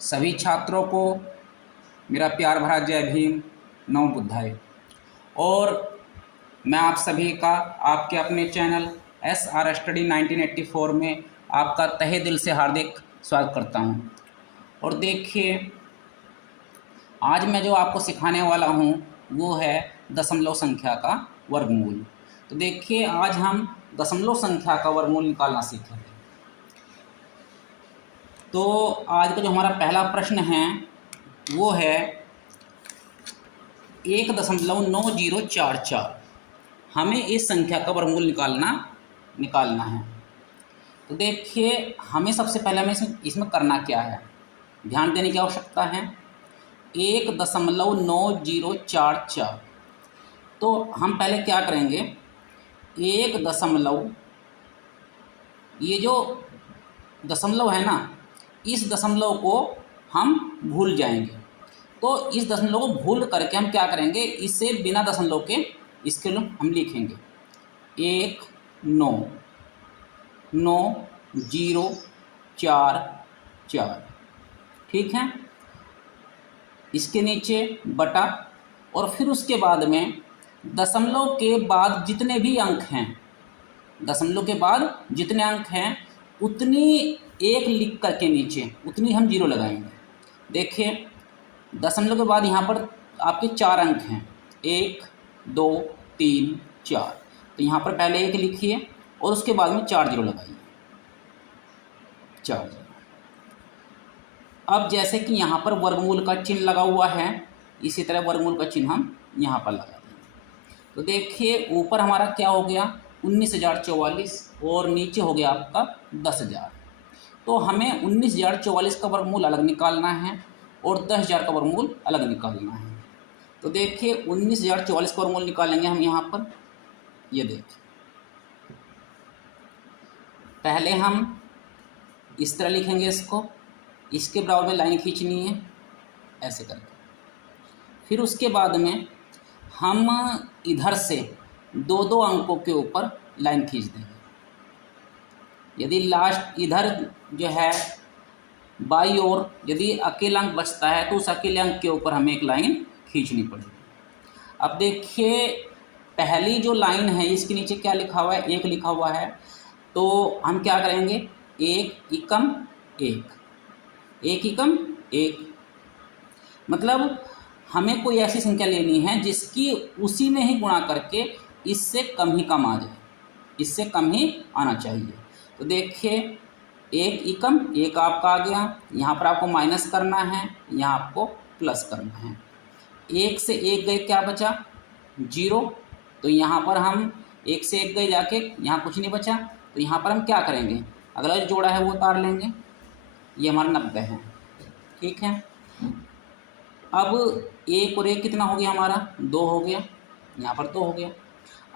सभी छात्रों को मेरा प्यार भरा जय भीम, नमो बुद्धाय। और मैं आप सभी का आपके अपने चैनल SR स्टडी 1984 में आपका तहे दिल से हार्दिक स्वागत करता हूं। और देखिए, आज मैं जो आपको सिखाने वाला हूं वो है दशमलव संख्या का वर्गमूल। तो देखिए, आज हम दशमलव संख्या का वर्गमूल निकालना सीखेंगे। तो आज का जो हमारा पहला प्रश्न है वो है 1.9044। हमें इस संख्या का वर्गमूल निकालना है। तो देखिए, हमें सबसे पहले इसमें करना क्या है, ध्यान देने की आवश्यकता है। 1.9044। तो हम पहले क्या करेंगे, एक दशमलव, ये जो दशमलव है ना, इस दशमलव को हम भूल जाएंगे। तो इस दशमलव को भूल करके हम क्या करेंगे, इसे बिना दशमलव के इसके हम लिखेंगे 19044। ठीक है, इसके नीचे बटा, और फिर उसके बाद में दशमलव के बाद जितने भी अंक हैं, दशमलव के बाद जितने अंक हैं उतनी एक लिख करके नीचे उतनी हम जीरो लगाएंगे। देखिए, दशमलव के बाद यहाँ पर आपके 4 अंक हैं, 1 2 3 4। तो यहाँ पर पहले 1 लिखिए और उसके बाद में 4 जीरो लगाइए, 4 जीरो। अब जैसे कि यहाँ पर वर्गमूल का चिन्ह लगा हुआ है, इसी तरह वर्गमूल का चिन्ह हम यहाँ पर लगा देंगे। तो देखिए, ऊपर हमारा क्या हो गया 19,044 और नीचे हो गया आपका 10,000। तो हमें 19,044 का वर्गमूल अलग निकालना है और 10,000 का वर्गमूल अलग निकालना है। तो देखिए, 19,044 का वर्गमूल निकालेंगे हम यहाँ पर। ये देखिए, पहले हम इस तरह लिखेंगे इसको, इसके बराबर में लाइन खींचनी है ऐसे करके। फिर उसके बाद में हम इधर से 2-2 अंकों के ऊपर लाइन खींच देंगे। यदि लास्ट इधर जो है बाई ओर यदि अकेला अंक बचता है तो उस अकेले अंक के ऊपर हमें एक लाइन खींचनी पड़ेगी। अब देखिए, पहली जो लाइन है इसके नीचे क्या लिखा हुआ है, 1 लिखा हुआ है। तो हम क्या करेंगे, 1 एकम 1, 1 एकम 1। मतलब हमें कोई ऐसी संख्या लेनी है जिसकी उसी में ही गुणा करके इससे कम ही कम आ जाए, इससे कम ही आना चाहिए। तो देखिए, 1 एकम 1 आपका आ गया, यहाँ पर आपको माइनस करना है, यहाँ आपको प्लस करना है। 1 से 1 गए, क्या बचा 0। तो यहाँ पर हम 1 से 1 गए जाके यहाँ कुछ नहीं बचा। तो यहाँ पर हम क्या करेंगे, अगला जो जोड़ा है वो उतार लेंगे। ये हमारा 90 है। ठीक है, अब 1 और 1 कितना हो गया हमारा, 2 हो गया, यहाँ पर 2 हो गया।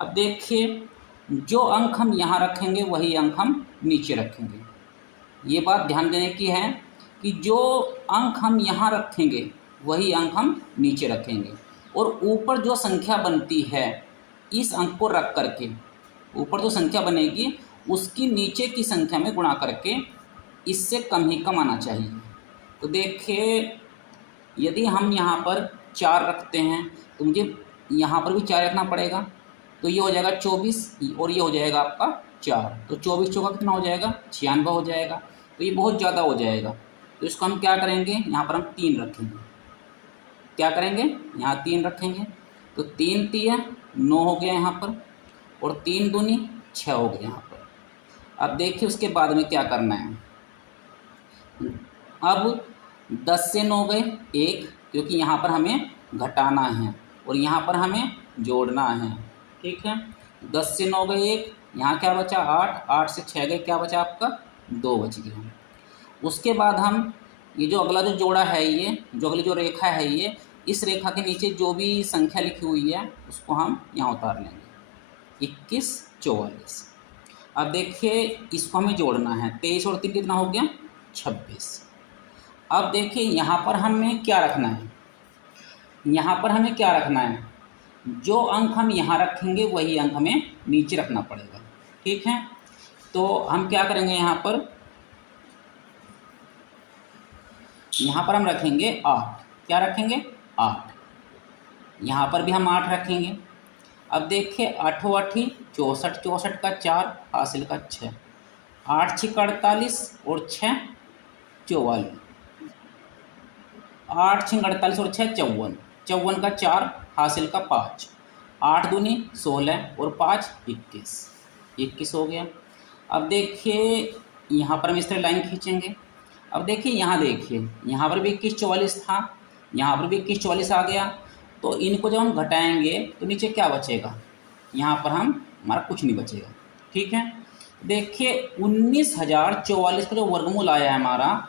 अब देखिए, जो अंक हम यहाँ रखेंगे वही अंक हम नीचे रखेंगे। ये बात ध्यान देने की है कि जो अंक हम यहाँ रखेंगे वही अंक हम नीचे रखेंगे, और ऊपर जो संख्या बनती है इस अंक को रख करके ऊपर जो संख्या बनेगी उसकी नीचे की संख्या में गुणा करके इससे कम ही कम आना चाहिए। तो देखिए, यदि हम यहाँ पर 4 रखते हैं तो मुझे यहाँ पर भी 4 रखना पड़ेगा। तो ये हो जाएगा 24 और ये हो जाएगा आपका 4। तो 24 चौका कितना हो जाएगा, 96 हो जाएगा। तो ये बहुत ज़्यादा हो जाएगा। तो इसको हम क्या करेंगे, यहाँ पर हम 3 रखेंगे। क्या करेंगे, यहाँ 3 रखेंगे। तो 3 3 9 हो गया यहाँ पर, और 3 दूनी 6 हो गया यहाँ पर। अब देखिए, उसके बाद में क्या करना है। अब 10 से 9 गए 1, क्योंकि यहाँ पर हमें घटाना है और यहाँ पर हमें जोड़ना है। ठीक है, 10 से 9 गए 1, यहाँ क्या बचा 8, 8 से 6 गए, क्या बचा आपका 2 बच गया। उसके बाद हम ये जो अगला जो जोड़ा है, ये जो अगली जो रेखा है, ये इस रेखा के नीचे जो भी संख्या लिखी हुई है उसको हम यहाँ उतार लेंगे, 21 44। अब देखिए, इसको हमें जोड़ना है, 23 और 3 कितना हो गया 26। अब देखिए, यहाँ पर हमें क्या रखना है, यहाँ पर हमें क्या रखना है, जो अंक हम यहाँ रखेंगे वही अंक हमें नीचे रखना पड़ेगा। ठीक है, तो हम क्या करेंगे, यहाँ पर यहाँ पर हम रखेंगे 8। क्या रखेंगे? 8। यहाँ पर भी हम 8 रखेंगे। अब देखिए 8 8 64, 64 का 4 हासिल का 6, 8 6 48 और 6 44, 8 6 48 और 6 54, 54 का 4 हासिल का 5, 8 दूनी 16 और 5 21, 21 हो गया। अब देखिए यहाँ पर हम इस तरह लाइन खींचेंगे। अब देखिए यहाँ पर भी 21 44 था, यहाँ पर भी 21 44 आ गया। तो इनको जब हम घटाएंगे तो नीचे क्या बचेगा? यहाँ पर हमारा कुछ नहीं बचेगा। ठीक है, देखिए 19,044 का जो वर्गमूल आया है हमारा,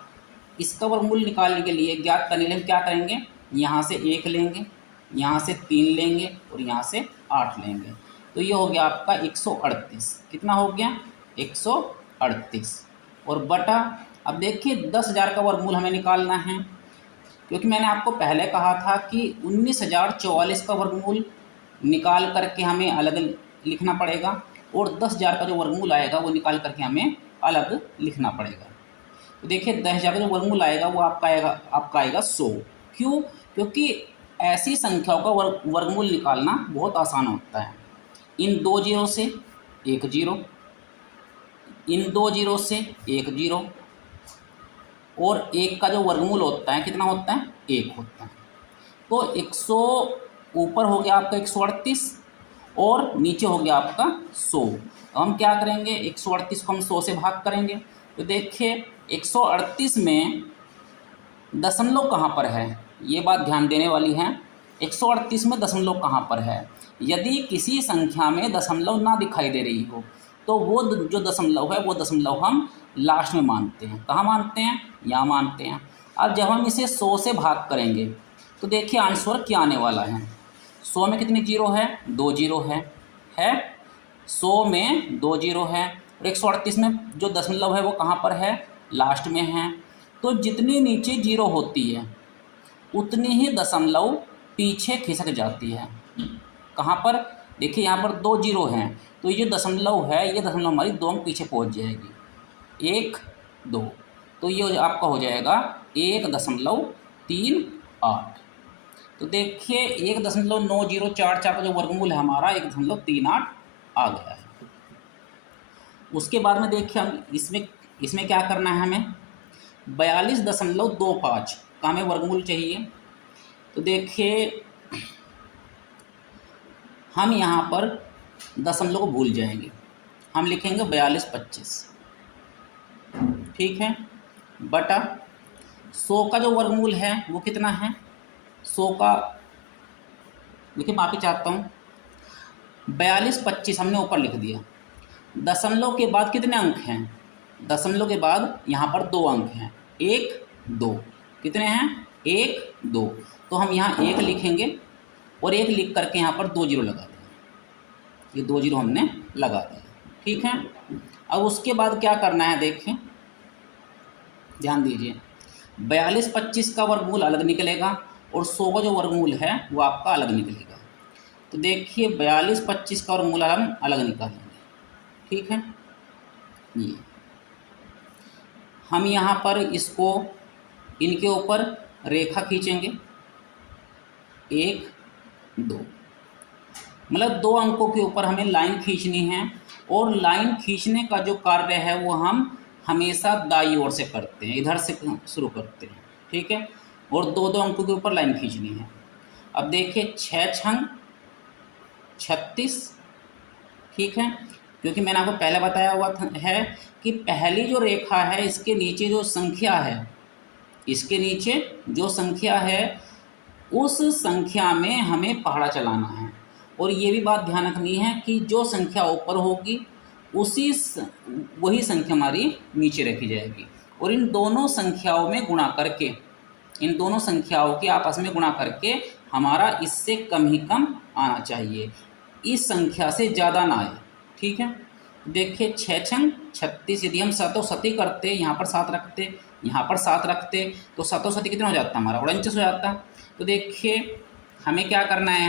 इसका वर्गमूल निकालने के लिए, ज्ञात करने के लिए हम क्या करेंगे? यहाँ से 1 लेंगे, यहाँ से 3 लेंगे और यहाँ से 8 लेंगे। तो ये हो गया आपका 138। कितना हो गया? 138। और बटा, अब देखिए 10,000 का वर्गमूल हमें निकालना है, क्योंकि मैंने आपको पहले कहा था कि 19,044 का वर्गमूल निकाल करके हमें अलग लिखना पड़ेगा और 10,000 का जो वर्गमूल आएगा वो निकाल करके हमें अलग लिखना पड़ेगा। तो देखिए 10,000 का जो वर्गमूल आएगा वो आपका आएगा 100। क्यों? क्योंकि ऐसी संख्याओं का वर्गमूल निकालना बहुत आसान होता है। इन 2 जीरो से 1 जीरो, इन 2 जीरो से 1 जीरो, और 1 का जो वर्गमूल होता है कितना होता है? 1 होता है। तो 100 ऊपर हो गया आपका 138 और नीचे हो गया आपका 100। तो हम क्या करेंगे? 138 को हम 100 से भाग करेंगे। तो देखिए 138 में दशमलव कहाँ पर है, ये बात ध्यान देने वाली है। 138 में दशमलव कहाँ पर है? यदि किसी संख्या में दशमलव ना दिखाई दे रही हो तो वो जो दशमलव है वो दशमलव हम लास्ट में मानते हैं। कहाँ मानते हैं? यहाँ मानते हैं। अब जब हम इसे 100 से भाग करेंगे तो देखिए आंसर क्या आने वाला है। 100 में कितनी जीरो है? 2 जीरो है 100 में 2 जीरो है। और 138 में जो दशमलव है वो कहाँ पर है? लास्ट में है। तो जितनी नीचे जीरो होती है उतनी ही दशमलव पीछे खिसक जाती है। कहाँ पर? देखिए यहाँ पर 2 जीरो हैं, तो ये दशमलव है, ये दशमलव हमारी 2 अंक पीछे पहुँच जाएगी। 1 2, तो ये आपका हो जाएगा 1.38। तो देखिए 1.9044 का जो वर्गमूल है हमारा 1.38 आ गया है। उसके बाद में देखिए हम इसमें क्या करना है, हमें 42.25 का हमें वर्गमूल चाहिए। तो देखिए हम यहाँ पर दशमलव को भूल जाएंगे, हम लिखेंगे 4225। ठीक है, बटा 100 का जो वर्गमूल है वो कितना है? 100 का देखिए माफ़ी चाहता हूँ, 4225 हमने ऊपर लिख दिया। दशमलव के बाद कितने अंक हैं? दशमलव के बाद यहाँ पर 2 अंक हैं, 1 2। कितने हैं? 1 2। तो हम यहाँ 1 लिखेंगे और 1 लिख करके यहाँ पर 2 जीरो लगा देंगे। ये 2 जीरो हमने लगा दिया। ठीक है, अब उसके बाद क्या करना है, देखें ध्यान दीजिए। 4225 का वर्गमूल अलग निकलेगा और 100 का जो वर्गमूल है वो आपका अलग निकलेगा। तो देखिए 4225 का वर्गमूल हम अलग निकालेंगे। ठीक है, ये हम यहाँ पर इसको इनके ऊपर रेखा खींचेंगे, 1 2, मतलब 2 अंकों के ऊपर हमें लाइन खींचनी है। और लाइन खींचने का जो कार्य है वो हम हमेशा दाईं ओर से करते हैं, इधर से शुरू करते हैं। ठीक है, और 2 अंकों के ऊपर लाइन खींचनी है। अब देखिए 6 छंग 36। ठीक है, क्योंकि मैंने आपको पहले बताया हुआ है कि पहली जो रेखा है इसके नीचे जो संख्या है, इसके नीचे जो संख्या है उस संख्या में हमें पहाड़ा चलाना है। और ये भी बात ध्यान रखनी है कि जो संख्या ऊपर होगी वही संख्या हमारी नीचे रखी जाएगी। और इन दोनों संख्याओं में गुणा करके, इन दोनों संख्याओं के आपस में गुणा करके हमारा इससे कम ही कम आना चाहिए, इस संख्या से ज़्यादा ना आए। ठीक है, देखिए 6 छंग 36, यदि हम 7 सती करते, यहाँ पर 7 रखते, यहाँ पर 7 रखते, तो 7 सती कितना हो जाता हमारा? 49 हो जाता। तो देखिए हमें क्या करना है,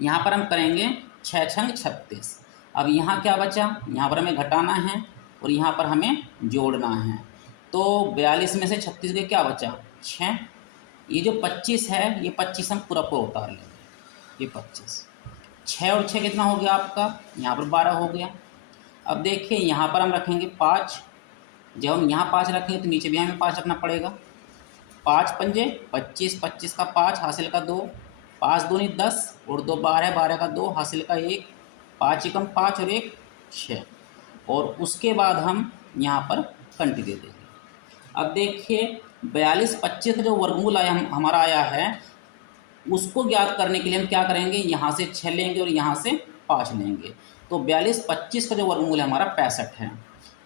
यहाँ पर हम करेंगे 6 छंग 36। अब यहाँ क्या बचा? यहाँ पर हमें घटाना है और यहाँ पर हमें जोड़ना है। तो 42 में से 36 गए, क्या बचा 6। ये जो 25 है, ये 25 हम पूरा पूरा उतार लेंगे। ये 25, 6 और 6 कितना हो गया आपका, यहाँ पर 12 हो गया। अब देखिए यहाँ पर हम रखेंगे 5। जब हम यहाँ 5 रखेंगे तो नीचे भी हमें 5 रखना पड़ेगा। 5 पंजे 25, 25 का 5 हासिल का 2, 5 दूनी 10 और 2 12, 12 का 2 हासिल का 1, 5 एकम 5 और 1 6। और उसके बाद हम यहाँ पर कंटी दे देंगे। अब देखिए 42 25 का जो वर्गमूल आया हमारा आया है, उसको ज्ञात करने के लिए हम क्या करेंगे, यहाँ से 6 लेंगे और यहाँ से 5 लेंगे। तो 42 25 का जो वर्गमूल है हमारा 65 है।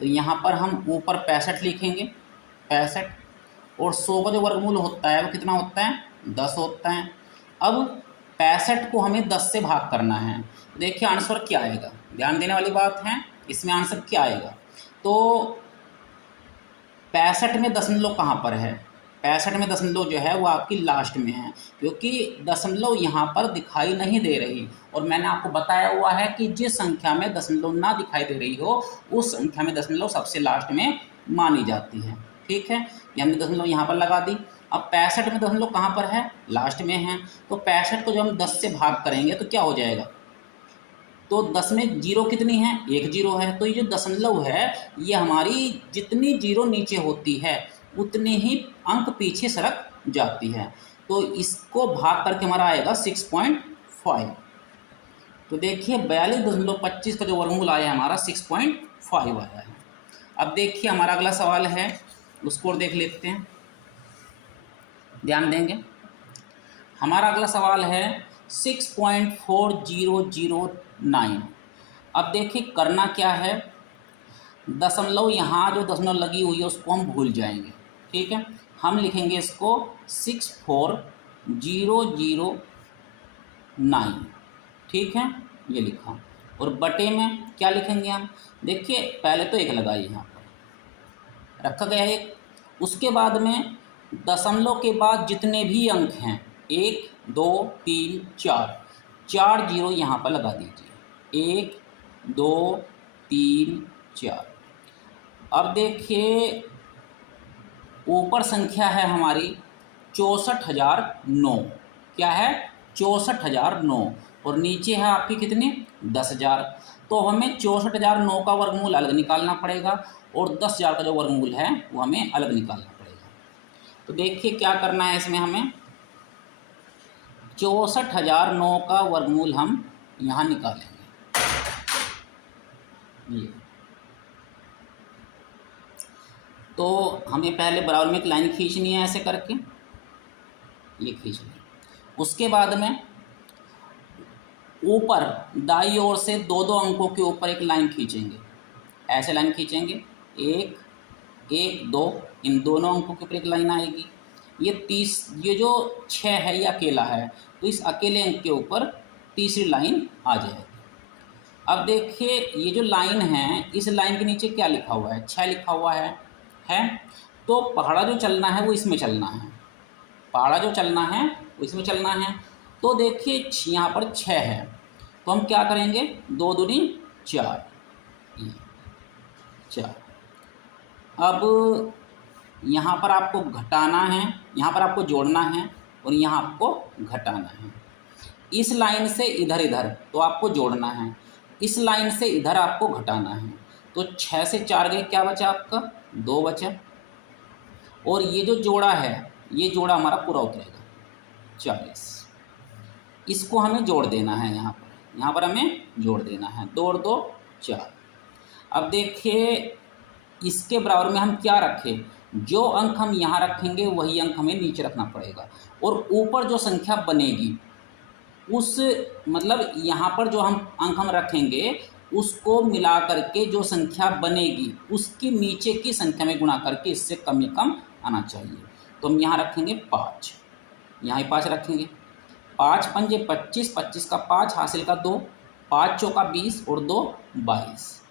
तो यहाँ पर हम ऊपर 65 लिखेंगे, 65। और 100 का जो वर्गमूल होता है वो कितना होता है, 10 होता है। अब 65 को हमें 10 से भाग करना है। देखिए आंसर क्या आएगा, ध्यान देने वाली बात है, इसमें आंसर क्या आएगा। तो 65 में दशमलव कहाँ पर है, 65 में दशमलव जो है वो आपकी लास्ट में है, क्योंकि दशमलव यहाँ पर दिखाई नहीं दे रही। और मैंने आपको बताया हुआ है कि जिस संख्या में दशमलव ना दिखाई दे रही हो उस संख्या में दशमलव सबसे लास्ट में मानी जाती है। ठीक है, ये हमने दशमलव यहाँ पर लगा दी। अब 65 में दशमलव कहाँ पर है, लास्ट में है। तो 65 को जब हम 10 से भाग करेंगे तो क्या हो जाएगा, तो 10 में जीरो कितनी है, 1 जीरो है। तो ये जो दशमलव है ये हमारी जितनी जीरो नीचे होती है उतने ही अंक पीछे सरक जाती है। तो इसको भाग करके हमारा आएगा 6.5। तो देखिए 42.25 का जो वर्गमूल आया है हमारा 6.5 आया है। अब देखिए हमारा अगला सवाल है, उसको और देख लेते हैं, ध्यान देंगे। हमारा अगला सवाल है 6.4009। अब देखिए करना क्या है, दशमलव यहाँ जो दशमलव लगी हुई है उसको हम भूल जाएंगे। ठीक है, हम लिखेंगे इसको 64009। ठीक है, ये लिखा। और बटे में क्या लिखेंगे हम, देखिए पहले तो 1 लगाइए, यहाँ पर रखा गया है 1। उसके बाद में दशमलव के बाद जितने भी अंक हैं 1 2 3 4, 4 जीरो यहाँ पर लगा दीजिए, 1 2 3 4। अब देखिए ऊपर संख्या है हमारी 64,009, क्या है 64,009, और नीचे है आपकी कितनी 10,000। तो हमें 64,009 का वर्गमूल अलग निकालना पड़ेगा और 10,000 का जो वर्गमूल है वो हमें अलग निकालना पड़ेगा। तो देखिए क्या करना है इसमें, हमें 64,009 का वर्गमूल हम यहाँ निकालेंगे। ये तो हमें पहले बराबर में एक लाइन खींचनी है, ऐसे करके ये खींच ली। उसके बाद में ऊपर दाईं ओर से 2-2 अंकों के ऊपर एक लाइन खींचेंगे, ऐसे लाइन खींचेंगे, 1 1 2, इन दोनों अंकों के ऊपर एक लाइन आएगी। ये जो 6 है ये अकेला है, तो इस अकेले अंक के ऊपर तीसरी लाइन आ जाएगी। अब देखिए ये जो लाइन है, इस लाइन के नीचे क्या लिखा हुआ है, 6 लिखा हुआ है। तो पहाड़ा जो चलना है वो इसमें चलना है, पहाड़ा जो चलना है वो इसमें चलना है। तो देखिए यहाँ पर 6 है, तो हम क्या करेंगे, 2 दूनी 4, 4। अब यहाँ पर आपको घटाना है, यहाँ पर आपको जोड़ना है और यहाँ आपको घटाना है। इस लाइन से इधर इधर तो आपको जोड़ना है, इस लाइन से इधर आपको घटाना है। तो 6 से 4 गए, क्या बचा आपका 2 बचा। और ये जो जोड़ा है ये जोड़ा हमारा पूरा उतरेगा 40। इसको हमें जोड़ देना है, यहाँ पर हमें जोड़ देना है, 2 और 2 4। अब देखिए इसके बराबर में हम क्या रखें, जो अंक हम यहाँ रखेंगे वही अंक हमें नीचे रखना पड़ेगा। और ऊपर जो संख्या बनेगी उस मतलब यहाँ पर जो हम अंक हम रखेंगे उसको मिला करके जो संख्या बनेगी उसकी नीचे की संख्या में गुणा करके इससे कम ही कम आना चाहिए। तो हम यहाँ रखेंगे 5, यहाँ ही 5 रखेंगे। 5 पंजे 25, 25 का 5 हासिल का 2, 5 चौका 20 और 2 22।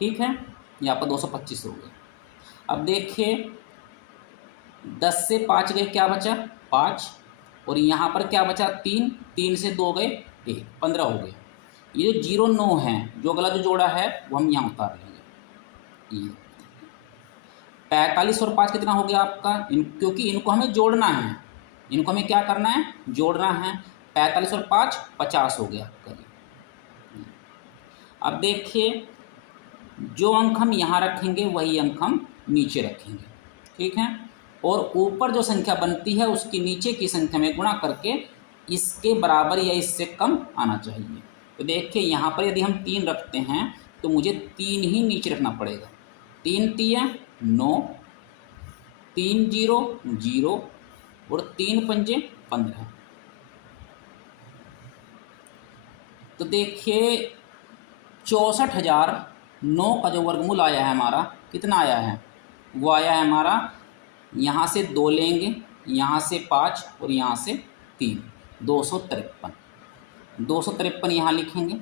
ठीक है, यहाँ पर 225 हो गए। अब देखिए 10 से 5 गए, क्या बचा 5, और यहाँ पर क्या बचा 3, 3 से 2 गए 1, 15 हो गए। ये जो 0 9 है, जो अगला जो जोड़ा है वो हम यहाँ उतार लेंगे। ये 45 और 5 कितना हो गया आपका, क्योंकि इनको हमें जोड़ना है, इनको हमें क्या करना है, जोड़ना है। 45 और 5 50 हो गया आपका। अब देखिए जो अंक हम यहाँ रखेंगे वही अंक हम नीचे रखेंगे, ठीक है। और ऊपर जो संख्या बनती है उसकी नीचे की संख्या में गुणा करके इसके बराबर या इससे कम आना चाहिए। तो देखिए यहाँ पर यदि हम 3 रखते हैं तो मुझे 3 ही नीचे रखना पड़ेगा। 3 तिया 9, 3 0 0 और 3 पंजे 15। तो देखिए 64,009 का जो वर्गमूल आया है हमारा, कितना आया है, वो आया है हमारा, यहाँ से 2 लेंगे, यहाँ से 5 और यहाँ से 3, 253। 253 यहाँ लिखेंगे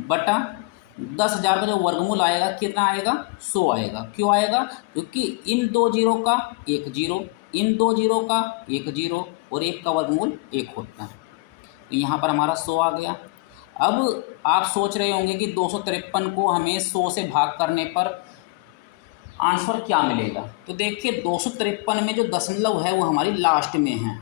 बटा 10,000 का जो वर्गमूल आएगा कितना आएगा, 100 आएगा। क्यों आएगा, क्योंकि इन 2 जीरो का 1 जीरो, इन 2 जीरो का 1 जीरो और 1 का वर्गमूल 1 होता है। तो यहाँ पर हमारा 100 आ गया। अब आप सोच रहे होंगे कि 253 को हमें 100 से भाग करने पर आंसर क्या मिलेगा। तो देखिए 253 में जो दशमलव है वो हमारी लास्ट में है।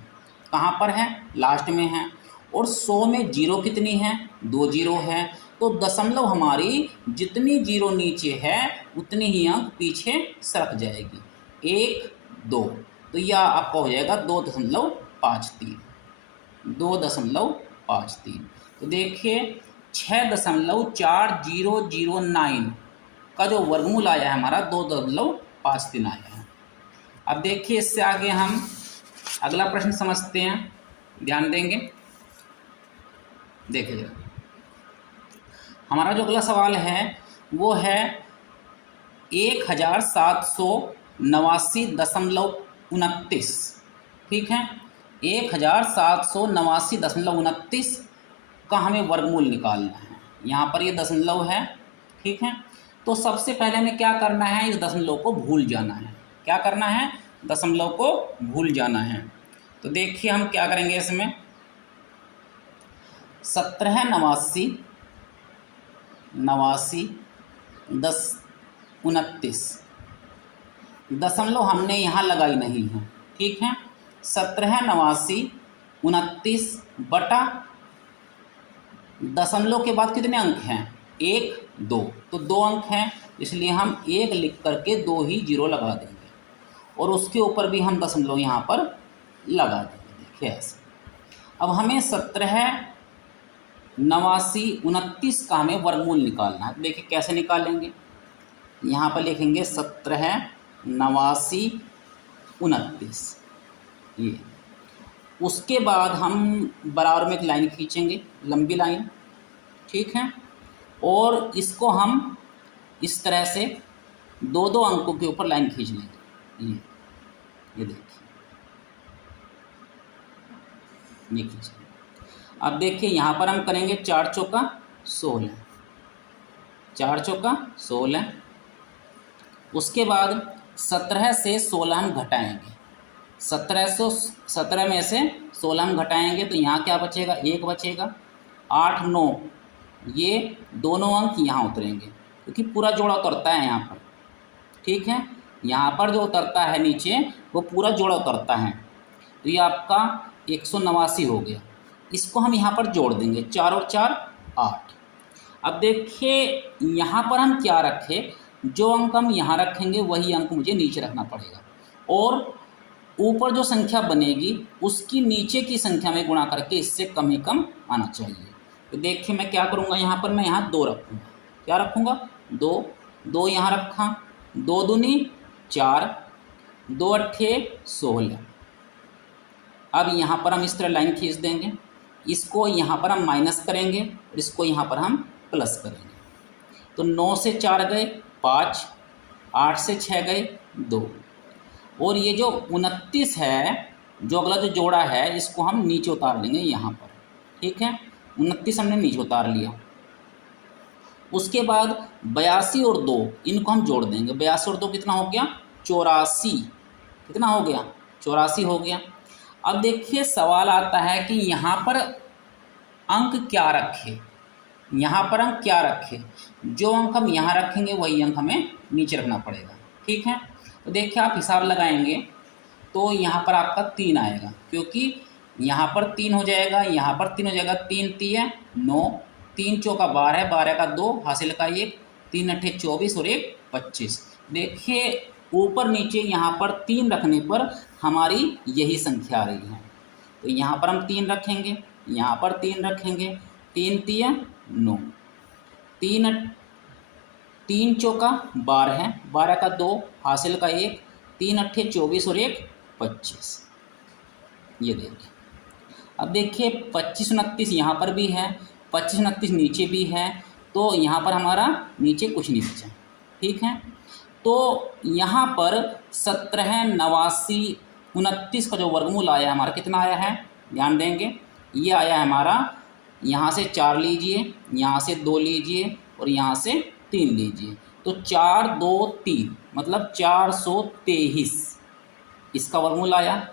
कहाँ पर है, लास्ट में है। और 100 में जीरो कितनी है, 2 जीरो है। तो दशमलव हमारी जितनी जीरो नीचे है उतनी ही अंक पीछे सरक जाएगी, 1 2। तो यह आपका हो जाएगा 2.53, 2.53। तो देखिए 6.4009 का जो वर्गमूल आया है हमारा 2.53 आया है। अब देखिए इससे आगे हम अगला प्रश्न समझते हैं, ध्यान देंगे। देखिए हमारा जो अगला सवाल है वो है 1789.29, ठीक है। 1789.29 का हमें वर्गमूल निकालना है। यहाँ पर ये दशमलव है, ठीक है। तो सबसे पहले हमें क्या करना है, इस दशमलव को भूल जाना है। क्या करना है, दशमलव को भूल जाना है। तो देखिए हम क्या करेंगे इसमें, 1789.29 दशमलव हमने यहाँ लगाई नहीं है, ठीक है। 1789.29 बटा दशमलव के बाद कितने अंक हैं, 1 2, तो 2 अंक हैं, इसलिए हम 1 लिख करके 2 ही जीरो लगा देंगे और उसके ऊपर भी हम दशमलव यहाँ पर लगा देंगे। देखिए ऐसे। अब हमें 1789.29 का हमें वर्गमूल निकालना है। देखिए कैसे निकालेंगे, यहाँ पर लिखेंगे 1789.29 ये। उसके बाद हम बराबर में एक लाइन खींचेंगे, लंबी लाइन, ठीक है। और इसको हम इस तरह से 2 अंकों के ऊपर लाइन खींच लेंगे। ये देखिए, ये खींच। अब देखिए यहाँ पर हम करेंगे 4 चौका 16, 4 चौका 16। उसके बाद 17 से 16 हम घटाएंगे, 17 में से 16 हम घटाएंगे तो यहाँ क्या बचेगा, 1 बचेगा। 8 9 ये दोनों अंक यहाँ उतरेंगे क्योंकि पूरा जोड़ा उतरता है यहाँ पर, ठीक है। यहाँ पर जो उतरता है नीचे वो पूरा जोड़ा उतरता है। तो ये आपका 189 हो गया। इसको हम यहाँ पर जोड़ देंगे, 4 और 4 8। अब देखिए यहाँ पर हम क्या रखें, जो अंक हम यहाँ रखेंगे वही अंक मुझे नीचे रखना पड़ेगा और ऊपर जो संख्या बनेगी उसकी नीचे की संख्या में गुणा करके इससे कम ही कम आना चाहिए। तो देखिए मैं क्या करूँगा, यहाँ पर मैं यहाँ 2 रखूँगा। क्या रखूँगा, 2 2 यहाँ रखा, 2 दूनी 4, 2 अट्ठे 16। अब यहाँ पर हम इस तरह लाइन खींच देंगे, इसको यहाँ पर हम माइनस करेंगे और इसको यहाँ पर हम प्लस करेंगे। तो 9 से 4 गए 5, 8 से 6 गए 2, और ये जो 29 है, जो अगला जो जोड़ा है, इसको हम नीचे उतार लेंगे यहाँ पर, ठीक है। 29 हमने नीचे उतार लिया। उसके बाद 82 और 2 इनको हम जोड़ देंगे। 82 और 2 कितना हो गया, 84। कितना हो गया, 84 हो गया। अब देखिए सवाल आता है कि यहाँ पर अंक क्या रखें, यहाँ पर अंक क्या रखें। जो अंक हम यहाँ रखेंगे वही अंक हमें नीचे रखना पड़ेगा, ठीक है। तो देखिए आप हिसाब लगाएंगे तो यहाँ पर आपका 3 आएगा, क्योंकि यहाँ पर 3 हो जाएगा, यहाँ पर 3 हो जाएगा, 3 3 9, 3 चौका 12, 12 का 2, हासिल का 1, 3 अट्ठे 24 और 1 25। देखिए ऊपर नीचे यहाँ पर 3 रखने पर हमारी यही संख्या आ रही है। तो यहाँ पर हम 3 रखेंगे, यहाँ पर 3 रखेंगे, 3 3 9, 3 चौका 12, 12 का 2, हासिल का 1, 3 अट्ठे 24 और 1 25। ये देखिए अब देखिए 25 29 यहाँ पर भी है, 25 29 नीचे भी है, तो यहाँ पर हमारा नीचे कुछ नहीं बचा। ठीक है, तो यहाँ पर 17 89 29 का जो वर्गमूल आया हमारा कितना आया है, ध्यान देंगे, ये आया है हमारा, यहाँ से 4 लीजिए, यहाँ से 2 लीजिए और यहाँ से 3 लीजिए, तो 4 2 3 मतलब 423 इसका वर्गमूल आया।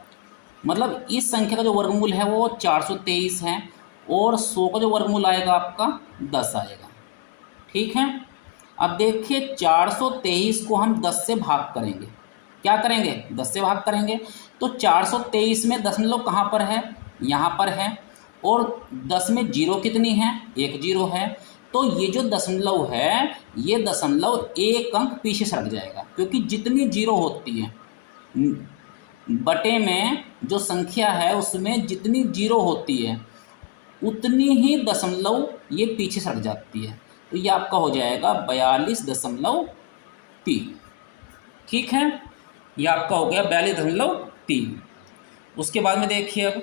मतलब इस संख्या का जो वर्गमूल है वो 423 है और 100 का जो वर्गमूल आएगा आपका 10 आएगा। ठीक है, अब देखिए 423 को हम 10 से भाग करेंगे, क्या करेंगे 10 से भाग करेंगे, तो 423 में दशमलव कहाँ पर है, यहाँ पर है, और 10 में जीरो कितनी है, 1 जीरो है, तो ये जो दशमलव है ये दशमलव 1 अंक पीछे सरक जाएगा, क्योंकि जितनी जीरो होती है बटे में जो संख्या है उसमें जितनी जीरो होती है उतनी ही दशमलव ये पीछे सरक जाती है। तो ये आपका हो जाएगा 42.3। ठीक है, ये आपका हो गया 42.3। उसके बाद में देखिए अब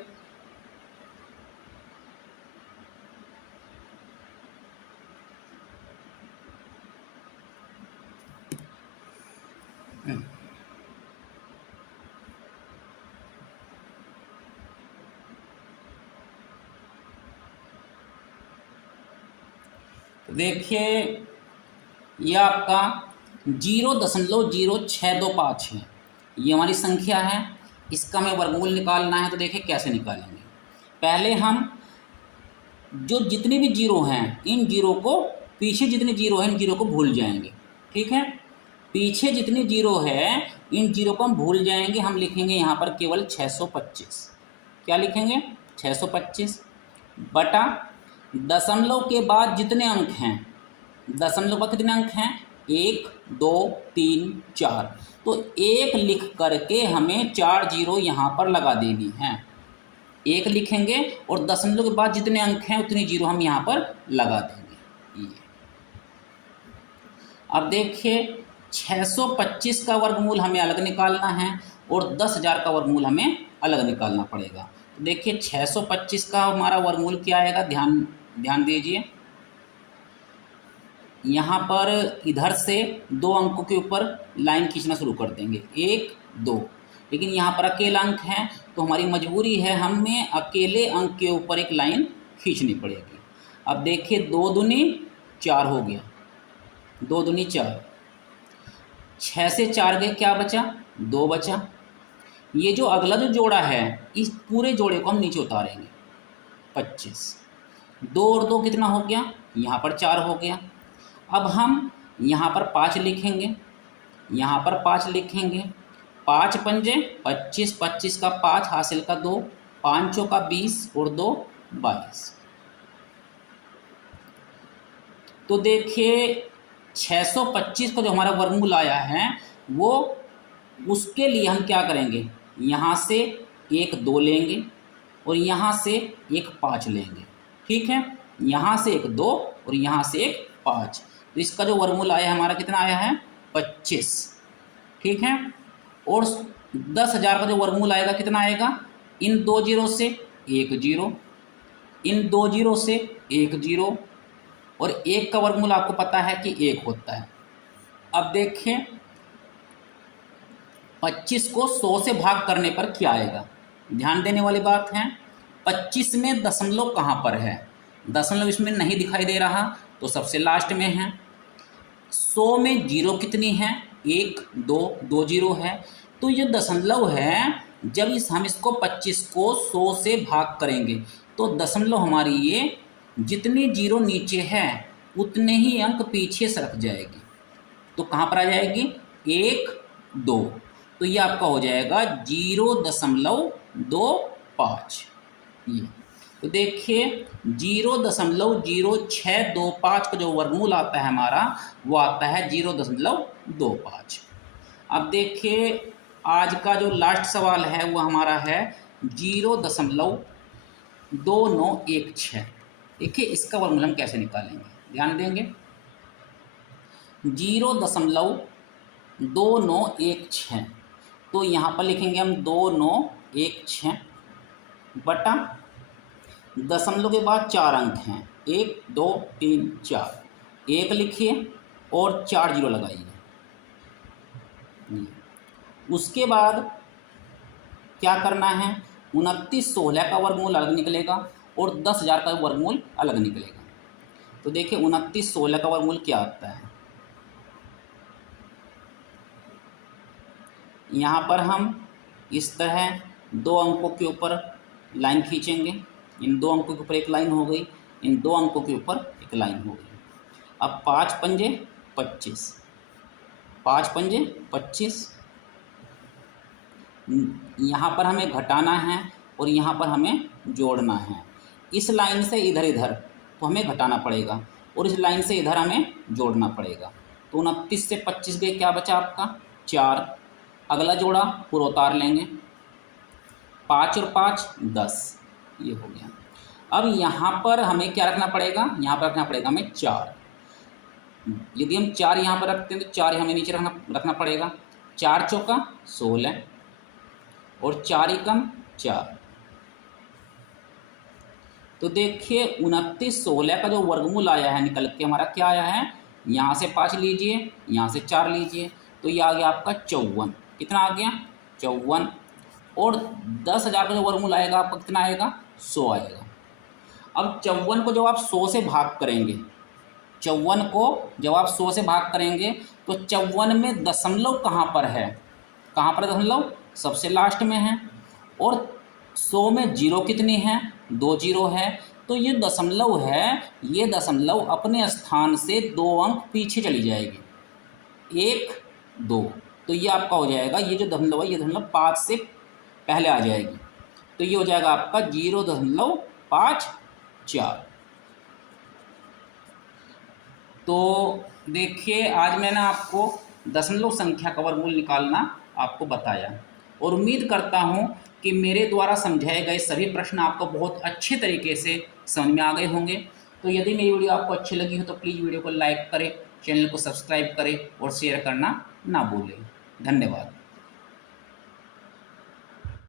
देखिए ये आपका 0.0625 है, ये हमारी संख्या है, इसका हमें वर्गमूल निकालना है। तो देखिए कैसे निकालेंगे, पहले हम जो जितने भी जीरो हैं इन जीरो को, पीछे जितने जीरो हैं इन जीरो को भूल जाएंगे। ठीक है, पीछे जितनी जीरो है इन जीरो को हम भूल जाएंगे, हम लिखेंगे यहाँ पर केवल 625। क्या लिखेंगे 625 बटा दशमलव के बाद जितने अंक हैं, दशमलव पर कितने अंक हैं 1 2 3 4, तो 1 लिख करके हमें 4 जीरो यहाँ पर लगा देनी है, 1 लिखेंगे और दशमलव के बाद जितने अंक हैं उतनी जीरो हम यहाँ पर लगा देंगे। ये अब देखिए 625 का वर्गमूल हमें अलग निकालना है और 10,000 का वर्गमूल हमें अलग निकालना पड़ेगा। तो देखिए 625 का हमारा वर्गमूल क्या आएगा, ध्यान दीजिए, यहाँ पर इधर से 2 अंकों के ऊपर लाइन खींचना शुरू कर देंगे, 1 2, लेकिन यहाँ पर अकेला अंक है तो हमारी मजबूरी है, हमें अकेले अंक के ऊपर एक लाइन खींचनी पड़ेगी। अब देखिए 2 दूनी 4 हो गया, 2 दूनी 4, 6 से 4 गए, क्या बचा 2 बचा। ये जो अगला जो जोड़ा है इस पूरे जोड़े को हम नीचे उतारेंगे 25, 2 और 2 कितना हो गया, यहाँ पर 4 हो गया। अब हम यहाँ पर 5 लिखेंगे, यहाँ पर 5 लिखेंगे, 5 पंजे 25, 25 का 5 हासिल का 2, 5 का 20 और 2 22। तो देखिए 625 का जो हमारा वर्गमूल आया है वो, उसके लिए हम क्या करेंगे, यहाँ से 1 2 लेंगे और यहाँ से 1 5 लेंगे। ठीक है, यहाँ से 1 2 और यहाँ से 1 5, तो इसका जो वर्गमूल आया है हमारा कितना आया है 25। ठीक है, और 10,000 का जो वर्गमूल आएगा कितना आएगा, इन 2 जीरो से 1 जीरो, इन 2 जीरो से 1 जीरो, और 1 का वर्गमूल आपको पता है कि 1 होता है। अब देखिए 25 को 100 से भाग करने पर क्या आएगा, ध्यान देने वाली बात है, 25 में दशमलव कहाँ पर है, दशमलव इसमें नहीं दिखाई दे रहा तो सबसे लास्ट में है। 100 में जीरो कितनी है, 1 2 2 जीरो है, तो ये दशमलव है, जब हम इसको 25 को 100 से भाग करेंगे तो दशमलव हमारी ये जितनी जीरो नीचे है उतने ही अंक पीछे सरक जाएगी, तो कहाँ पर आ जाएगी 1 2, तो ये आपका हो जाएगा 0.25। ये तो देखिए 0.0625 का जो वर्गमूल आता है हमारा, वो आता है 0.25। अब देखिए आज का जो लास्ट सवाल है वो हमारा है 0.2916। देखिए इसका वर्गमूल हम कैसे निकालेंगे, ध्यान देंगे। 0.2916, तो यहाँ पर लिखेंगे हम 2916 बटा दशमलव के बाद 4 अंक हैं, 1 2 3 4, 1 लिखिए और 4 जीरो लगाइए। उसके बाद क्या करना है, 2916 का वर्गमूल अलग निकलेगा और 10,000 का वर्गमूल अलग निकलेगा। तो देखिए 2916 का वर्गमूल क्या आता है, यहाँ पर हम इस तरह 2 अंकों के ऊपर लाइन खींचेंगे, इन 2 अंकों के ऊपर एक लाइन हो गई, इन 2 अंकों के ऊपर एक लाइन हो गई। अब 5 पंजे 25, 5 पंजे 25, यहाँ पर हमें घटाना है और यहाँ पर हमें जोड़ना है। इस लाइन से इधर इधर तो हमें घटाना पड़ेगा और इस लाइन से इधर हमें जोड़ना पड़ेगा। तो 29 से 25 गए, क्या बचा आपका 4, अगला जोड़ा पूरा उतार लेंगे, 5 और 5 10, ये हो गया। अब यहाँ पर हमें क्या रखना पड़ेगा, यहाँ पर रखना पड़ेगा हमें 4। यदि हम 4 यहाँ पर रखते हैं तो 4 हमें नीचे रखना पड़ेगा। 4 चौका 16 और 4 एकम 4। तो देखिए 2916 का जो वर्गमूल आया है निकल के हमारा क्या आया है, यहाँ से 5 लीजिए, यहाँ से 4 लीजिए, तो ये आ गया आपका 54। कितना आ गया 54। और 10,000 का जो वर्गमूल आएगा आपका कितना आएगा 100 आएगा। अब 54 को जब आप 100 से भाग करेंगे, 54 को जब आप 100 से भाग करेंगे तो 54 में दशमलव कहाँ पर है, कहाँ पर दशमलव सबसे लास्ट में है। और 100 में जीरो कितनी है, 2 जीरो है। तो ये दशमलव है, ये दशमलव अपने स्थान से 2 अंक पीछे चली जाएगी, 1 2। तो ये आपका हो जाएगा, ये जो दशमलव है ये दशमलव 5 से पहले आ जाएगी। तो ये हो जाएगा आपका 0.54। तो देखिए आज मैंने आपको दशमलव संख्या का वर्गमूल निकालना आपको बताया और उम्मीद करता हूँ कि मेरे द्वारा समझाए गए सभी प्रश्न आपको बहुत अच्छे तरीके से समझ में आ गए होंगे। तो यदि मेरी वीडियो आपको अच्छी लगी हो तो प्लीज़ वीडियो को लाइक करें, चैनल को सब्सक्राइब करें और शेयर करना ना भूलें। धन्यवाद।